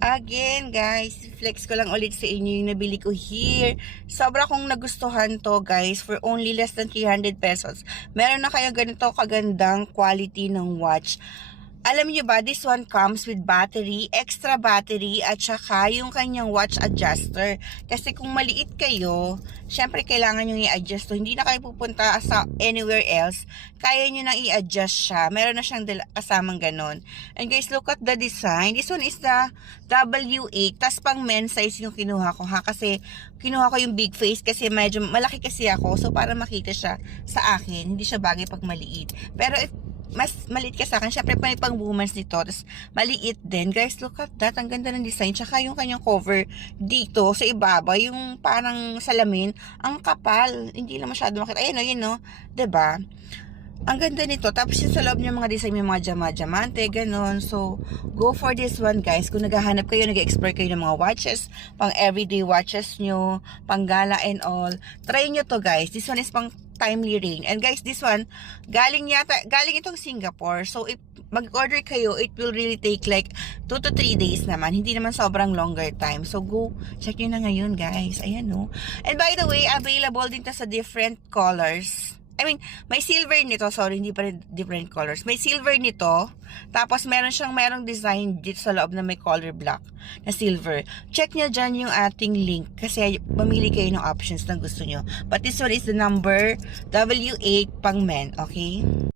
Again, guys, flex ko lang ulit sa inyo yung nabili ko here. Sobra kong nagustuhan to, guys, for only less than 300 pesos. Meron na kayo ganito kagandang quality ng watch. Alam niyo ba, this one comes with battery, extra battery, at saka yung kanyang watch adjuster. Kasi kung maliit kayo, syempre kailangan nyo i-adjust to. Hindi na kayo pupunta sa anywhere else. Kaya nyo nang i-adjust siya. Meron na siyang kasamang ganon. And guys, look at the design. This one is the W8. Tas pang men's size yung kinuha ko ha. Kasi kinuha ko yung big face kasi medyo malaki kasi ako. So para makita siya sa akin. Hindi siya bagay pag maliit. Pero if mas maliit ka sa akin, syempre may pang women's nito, tapos maliit din. Guys, look at that, ang ganda ng design, tsaka yung kanyang cover dito, sa ibaba, yung parang salamin, ang kapal, hindi na masyado makita, ayun o, yun o, diba? Ang ganda nito, tapos yung sa loob niya mga design, may mga diamante, ganon. So, go for this one guys, kung naghahanap kayo, nag-explore kayo ng mga watches, pang everyday watches nyo, pang gala and all, try nyo to guys. This one is pang timely rain. And guys, this one, galing itong Singapore. So, if mag-order kayo, it will really take like 2 to 3 days naman. Hindi naman sobrang longer time. So, go, check nyo na ngayon, guys. Ayan, no. And by the way, available din to sa different colors. I mean, may silver nito. Sorry, hindi pa rin different colors. May silver nito. Tapos, merong design dito sa loob na may color black na silver. Check nyo dyan yung ating link. Kasi, mamili kayo ng options na gusto nyo. But this one is the number W8 pang men. Okay?